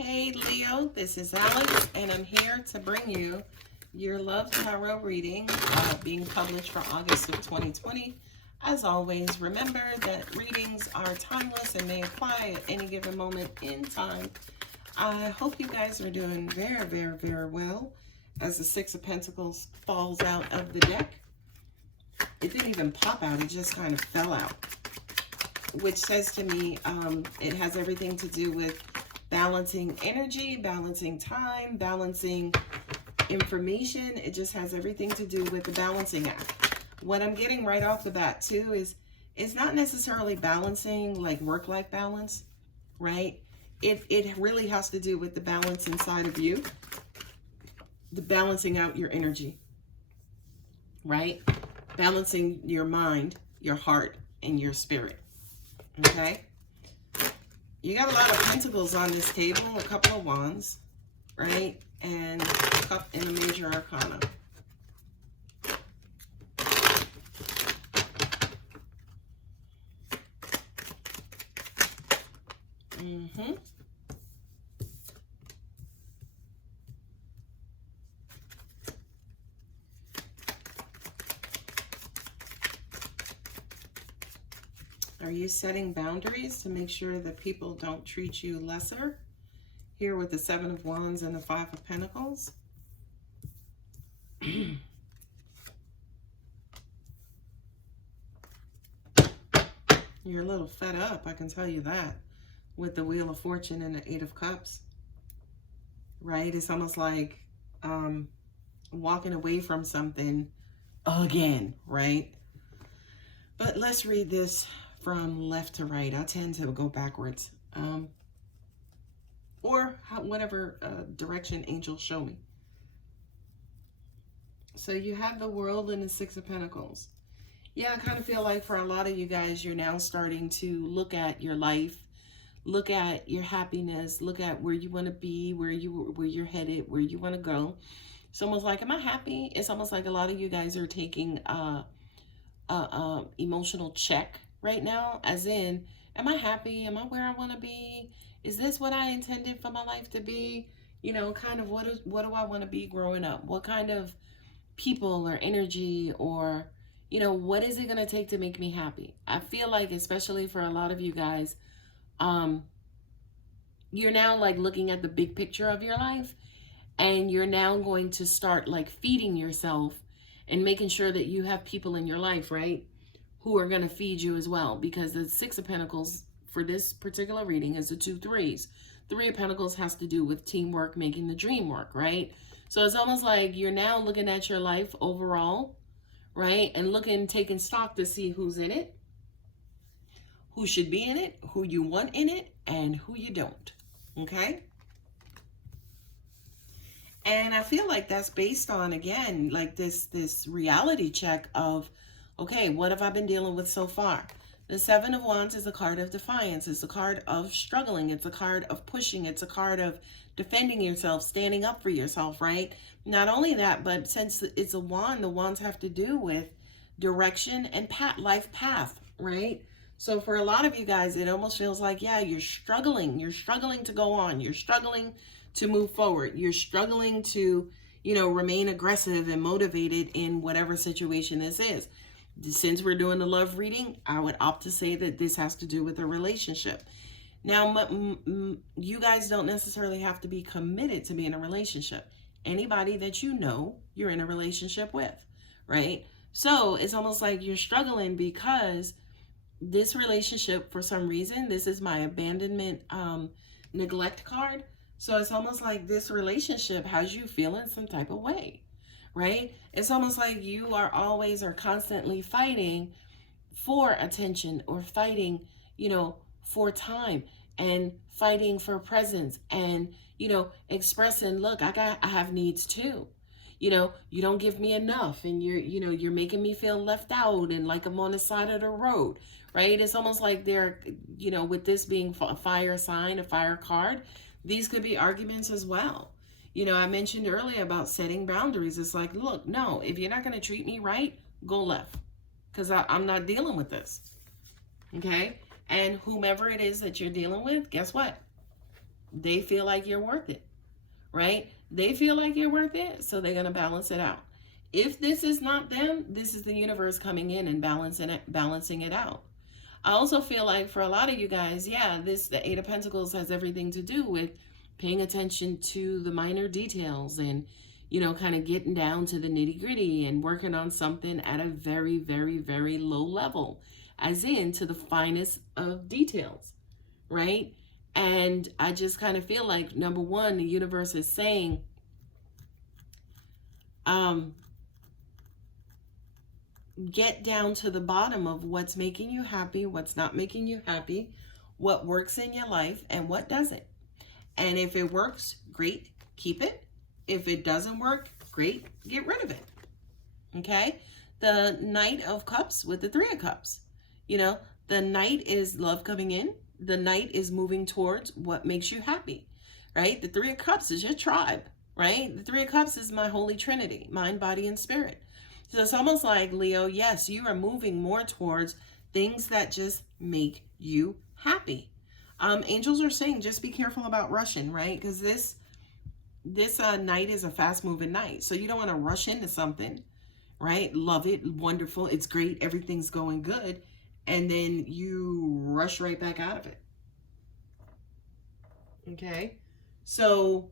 Hey Leo, this is Alex, and I'm here to bring you your Love Tarot reading being published for August of 2020. As always, remember that readings are timeless and may apply at any given moment in time. I hope you guys are doing very, very, very well as the Six of Pentacles falls out of the deck. It didn't even pop out, it just kind of fell out, which says to me it has everything to do with balancing energy, balancing time, balancing information. It just has everything to do with the balancing act. What I'm getting right off the bat too is it's not necessarily balancing like work-life balance, right? It really has to do with the balance inside of you, the balancing out your energy, right? Balancing your mind, your heart, and your spirit, okay? You got a lot of pentacles on this table, a couple of wands, right? And a cup in a major arcana. Are you setting boundaries to make sure that people don't treat you lesser? Here with the Seven of Wands and the Five of Pentacles. You're a little fed up, I can tell you that, with the Wheel of Fortune and the Eight of Cups. Right? It's almost like walking away from something again, right? But let's read this from left to right. I tend to go backwards. Or whatever direction angels show me. So you have the World and the Six of Pentacles. Yeah, I kind of feel like for a lot of you guys, you're now starting to look at your life, look at your happiness, look at where you want to be, where you're headed, where you want to go. It's almost like, am I happy? It's almost like a lot of you guys are taking emotional check right now, as in, am I happy? Am I where I want to be? Is this what I intended for my life to be? You know, kind of what do I want to be growing up? What kind of people or energy, or, you know, what is it going to take to make me happy? I feel like, especially for a lot of you guys, you're now like looking at the big picture of your life, and you're now going to start like feeding yourself and making sure that you have people in your life, right, who are going to feed you as well. Because the Six of Pentacles for this particular reading is the 2 3s. Three of Pentacles has to do with teamwork, making the dream work, right? So it's almost like you're now looking at your life overall, right? And taking stock to see who's in it, who should be in it, who you want in it, and who you don't, okay? And I feel like that's based on, again, like this reality check of, okay, what have I been dealing with so far? The Seven of Wands is a card of defiance. It's a card of struggling. It's a card of pushing. It's a card of defending yourself, standing up for yourself, right? Not only that, but since it's a wand, the wands have to do with direction and life path, right? So for a lot of you guys, it almost feels like, yeah, you're struggling. You're struggling to go on. You're struggling to move forward. You're struggling to, you know, remain aggressive and motivated in whatever situation this is. Since we're doing the love reading, I would opt to say that this has to do with a relationship. Now, you guys don't necessarily have to be committed to be in a relationship. Anybody that you know, you're in a relationship with, right? So it's almost like you're struggling because this relationship, for some reason, this is my abandonment, neglect card. So it's almost like this relationship has you feeling some type of way, right? It's almost like you are always or constantly fighting for attention, or fighting, you know, for time, and fighting for presence, and, you know, expressing, look, I have needs too. You know, you don't give me enough, and you're making me feel left out and like I'm on the side of the road, right? It's almost like they're, you know, with this being a fire sign, a fire card, these could be arguments as well. You know, I mentioned earlier about setting boundaries. It's like, look, no, if you're not going to treat me right, go left, because I'm not dealing with this, okay? And whomever it is that you're dealing with, guess what? They feel like you're worth it, right? They feel like you're worth it, so they're going to balance it out. If this is not them, this is the universe coming in and balancing it out. I also feel like for a lot of you guys, yeah, the Eight of Pentacles has everything to do with paying attention to the minor details and, kind of getting down to the nitty gritty and working on something at a very, very, very low level, as in to the finest of details, right? And I just kind of feel like, number one, the universe is saying, get down to the bottom of what's making you happy, what's not making you happy, what works in your life, and what doesn't. And if it works, great, keep it. If it doesn't work, great, get rid of it. Okay? The Knight of Cups with the Three of Cups. The Knight is love coming in. The Knight is moving towards what makes you happy, right? The Three of Cups is your tribe, right? The Three of Cups is my holy trinity, mind, body, and spirit. So it's almost like, Leo, yes, you are moving more towards things that just make you happy. Angels are saying just be careful about rushing, right? Because this Knight is a fast-moving Knight. So you don't want to rush into something, right? Love it, wonderful, it's great, everything's going good, and then you rush right back out of it. Okay? So,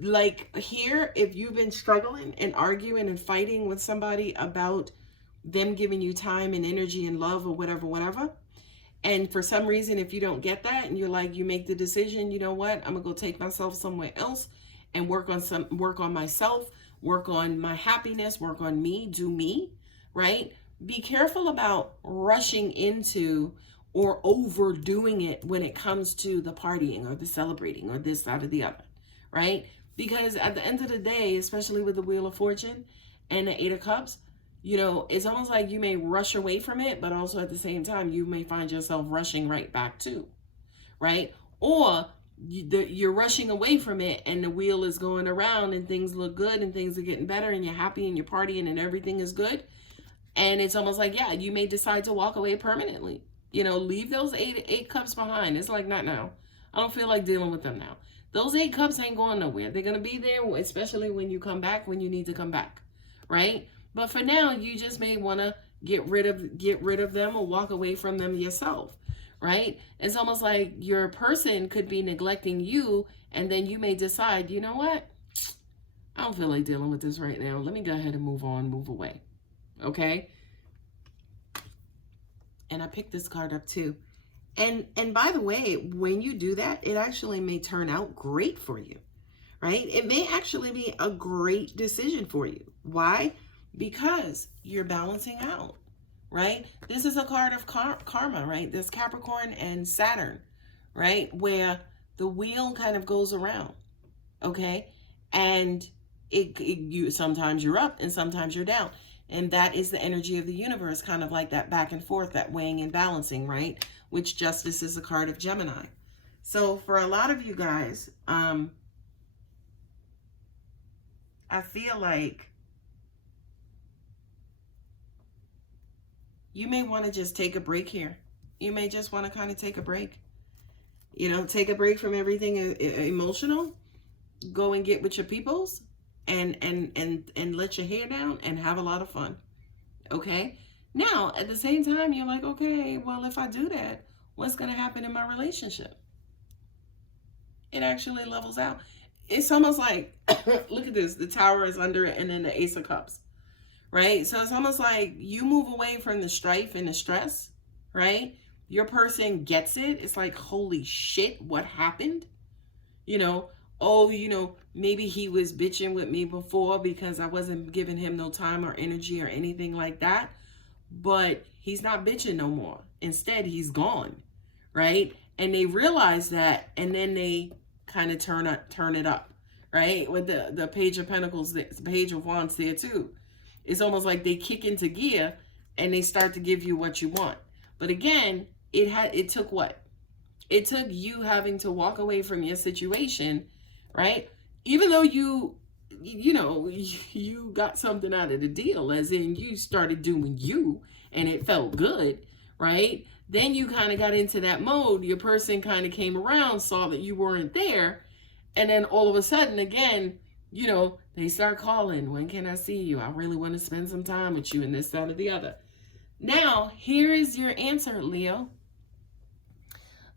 like here, if you've been struggling and arguing and fighting with somebody about them giving you time and energy and love or whatever, and for some reason, if you don't get that and you're like, you make the decision, you know what, I'm gonna go take myself somewhere else and work on myself, work on my happiness, work on me, do me, right? Be careful about rushing into or overdoing it when it comes to the partying or the celebrating or this, that, or the other, right? Because at the end of the day, especially with the Wheel of Fortune and the Eight of Cups, it's almost like you may rush away from it, but also at the same time, you may find yourself rushing right back too, right? Or you're rushing away from it and the wheel is going around and things look good and things are getting better and you're happy and you're partying and everything is good. And it's almost like, yeah, you may decide to walk away permanently. Leave those eight cups behind. It's like, not now. I don't feel like dealing with them now. Those 8 cups ain't going nowhere. They're going to be there, especially when you come back, when you need to come back, right? But for now, you just may want to get rid of them or walk away from them yourself, right? It's almost like your person could be neglecting you, and then you may decide, you know what? I don't feel like dealing with this right now. Let me go ahead and move on, move away, okay? And I picked this card up too. And by the way, when you do that, it actually may turn out great for you, right? It may actually be a great decision for you. Why? Because you're balancing out, right? This is a card of karma, right? There's Capricorn and Saturn, right? Where the wheel kind of goes around, okay? And you sometimes you're up and sometimes you're down. And that is the energy of the universe, kind of like that back and forth, that weighing and balancing, right? Which Justice is a card of Gemini. So for a lot of you guys, I feel like you may want to just take a break here. You may just want to kind of take a break. Take a break from everything emotional. Go and get with your peoples and let your hair down and have a lot of fun. Okay? Now, at the same time, you're like, okay, well, if I do that, what's going to happen in my relationship? It actually levels out. It's almost like, look at this. The Tower is under it and then the Ace of Cups, right? So it's almost like you move away from the strife and the stress, right? Your person gets it. It's like, holy shit, what happened? Maybe he was bitching with me before because I wasn't giving him no time or energy or anything like that. But he's not bitching no more. Instead, he's gone, right? And they realize that, and then they kind of turn it up, right? With the Page of Pentacles, the Page of Wands there too. It's almost like they kick into gear and they start to give you what you want. But again, it took what? It took you having to walk away from your situation, right? Even though you got something out of the deal, as in you started doing you and it felt good, right? Then you kind of got into that mode. Your person kind of came around, saw that you weren't there. And then all of a sudden, again, you know, they start calling. When can I see you? I really want to spend some time with you, and this, that, or the other. Now, here is your answer, Leo.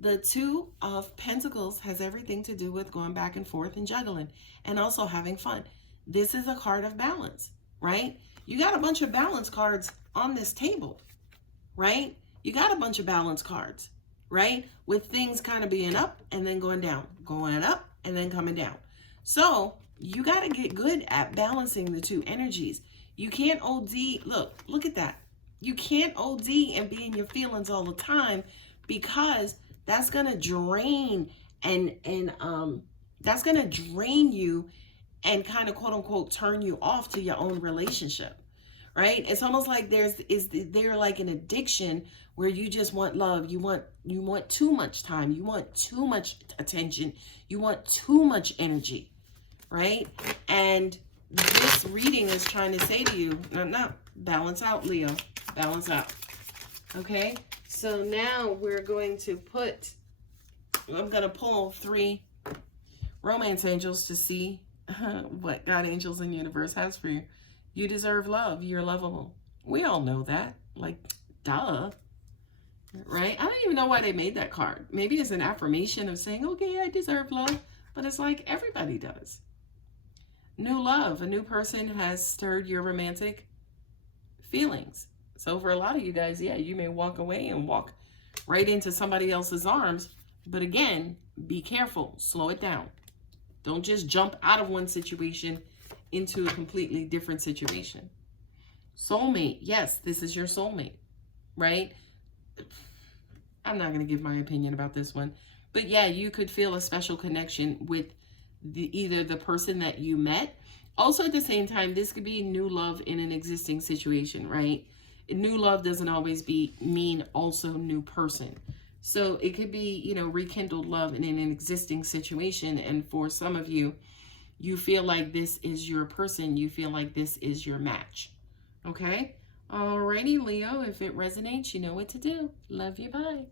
The Two of Pentacles has everything to do with going back and forth and juggling and also having fun. This is a card of balance, right? You got a bunch of balance cards on this table, right? You got a bunch of balance cards, right? With things kind of being up and then going down, going up and then coming down. So you got to get good at balancing the two energies. You can't OD. Look at that. You can't OD and be in your feelings all the time, because that's going to drain and that's going to drain you and kind of quote unquote turn you off to your own relationship, right? It's almost like there's like an addiction where you just want love. You want too much time. You want too much attention. You want too much energy, right? And this reading is trying to say to you, no, balance out, Leo, balance out. Okay, so now we're going to I'm going to pull 3 romance angels to see what God, angels, and universe has for you. You deserve love. You're lovable. We all know that. Like, duh. Right? I don't even know why they made that card. Maybe it's an affirmation of saying, okay, I deserve love. But it's like everybody does. New love. A new person has stirred your romantic feelings. So for a lot of you guys, yeah, you may walk away and walk right into somebody else's arms. But again, be careful. Slow it down. Don't just jump out of one situation into a completely different situation. Soulmate. Yes, this is your soulmate, right? I'm not going to give my opinion about this one. But yeah, you could feel a special connection with either the person that you met. Also, at the same time, this could be new love in an existing situation, right? New love doesn't always mean also new person. So it could be, you know, rekindled love in an existing situation. And for some of you, you feel like this is your person. You feel like this is your match. Okay? Alrighty, Leo, if it resonates, you know what to do. Love you. Bye.